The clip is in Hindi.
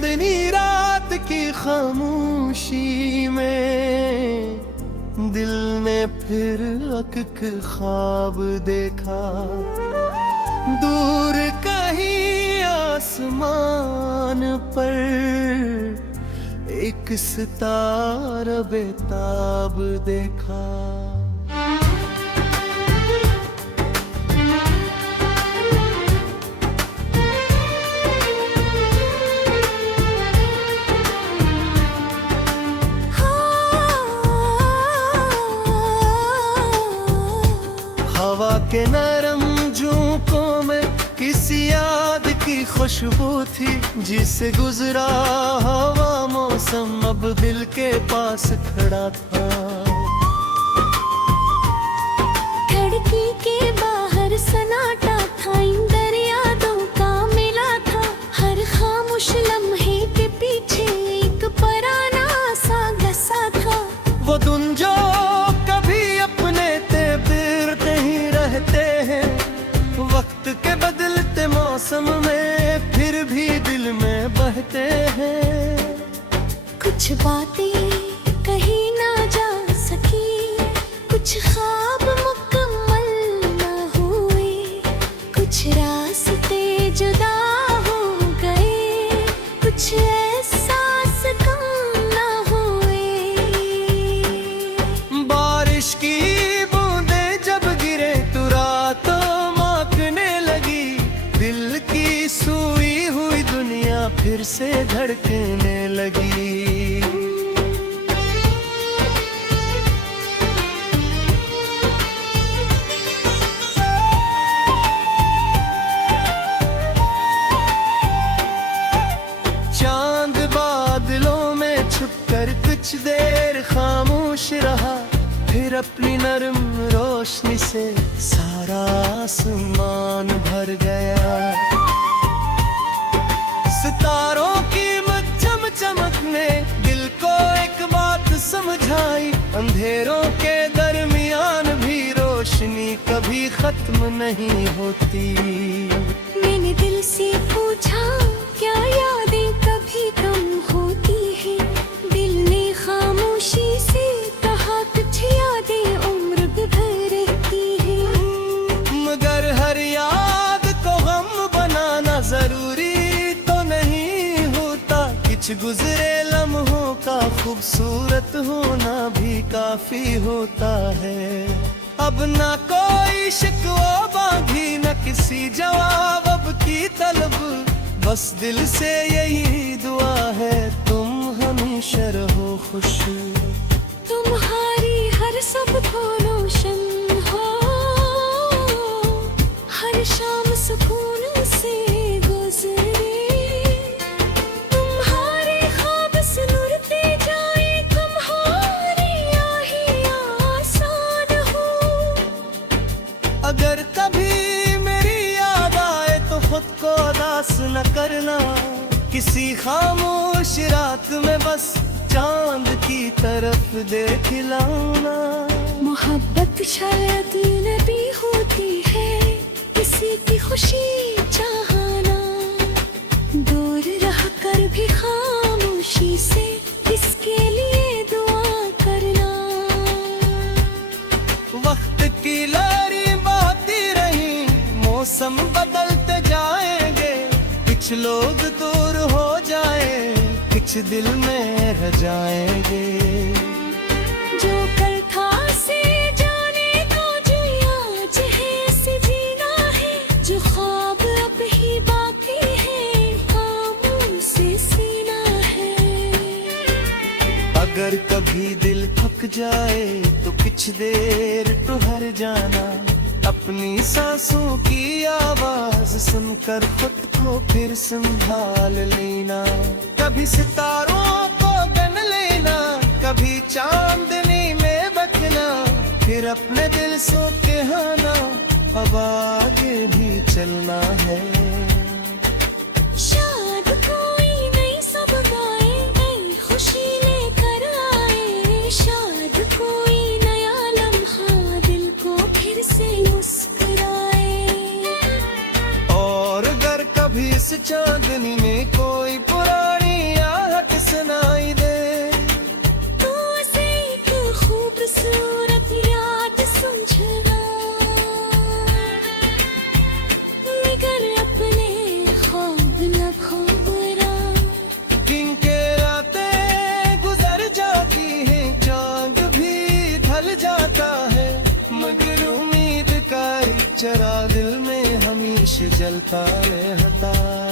चांदनी रात की खामोशी में दिल ने फिर अकक ख्वाब देखा। दूर कहीं आसमान पर एक सितारा बेताब देखा। हवा के नरम झोंकों में किसी याद की खुशबू थी, जिससे गुजरा हवा मौसम अब दिल के पास खड़ा था। खिड़की के बाहर सन्नाटा था, इन दरियादों का मिला था। हर खामोश लम्हे के पीछे एक पराना सा गसा था। वो धुन जो कभी अपने तेरते ही रहते हैं, वक्त के बदलते मौसम में फिर भी दिल में बहते हैं। कुछ बातें कही ना जा सकी, कुछ ख्वाब मुकम्मल ना हुए, कुछ रास्ते जुदा हो गए, कुछ एहसास कम ना हुए। बारिश की बूंदें जब गिरे तो रातों माकने लगी, दिल की सोई हुई दुनिया फिर से धड़कने लगी। चांद बादलों में छुपकर कुछ देर खामोश रहा, फिर अपनी नरम रोशनी से सारा आसमान भर गया। सितारों की मध्यम चमक ने दिल को एक बात समझाई, अंधेरों के दरमियान भी रोशनी कभी खत्म नहीं होती। मैंने दिल से पूछा, क्या यादें कभी कम होती हैं? दिल ने खामोशी से कहा, कुछ यादें उम्र भर रहती हैं। मगर हर याद को गम बनाना जरूरी तो नहीं होता, कुछ गुजरे लम्हों का खूबसूरत होना भी काफी होता है। अब ना कोई शिकवा बांधी, न किसी जवाब अब की तलब, बस दिल से यही दुआ है, तुम हमेशा रहो खुश। तुम्हारी हर सब को रोशन हो, हर शाम सुकून से गुजरे, तुम्हारे ख्वाब सुनते जाए, तुम्हारी आहियां आसान हो। अगर कभी मेरी याद आए तो खुद को उदास न करना, किसी खामोश रात में बस चांद की तरफ देख लाना। मोहब्बत शायद नबी होती है, किसी की खुशी चाहना, दूर रह कर भी खामोशी से इसके लिए दुआ करना। वक्त की लहरें बहती रही, मौसम बदलते जाएंगे, कुछ लोग दूर हो जाए, कुछ दिल में रह जाएंगे। जो कल था से जाने को, जो आज है से जीना है, जो ख्वाब अब ही बाकी है, खामोश से सीना है। अगर कभी दिल थक जाए तो कुछ देर ठहर जाना, अपनी सांसों की आवाज सुनकर खुद को फिर संभाल लेना। कभी सितारों को गन लेना, कभी चांदनी में बखना, फिर अपने दिल सो कहना, अब आगे भी चलना है। शायद कोई नई सब गाए, नई खुशी लेकर आए, शायद कोई नया लम्हा दिल को फिर से मुस्कुराए। और अगर कभी इस चांदनी में कोई पुरानी चरा दिल में हमेशा जलता रहता।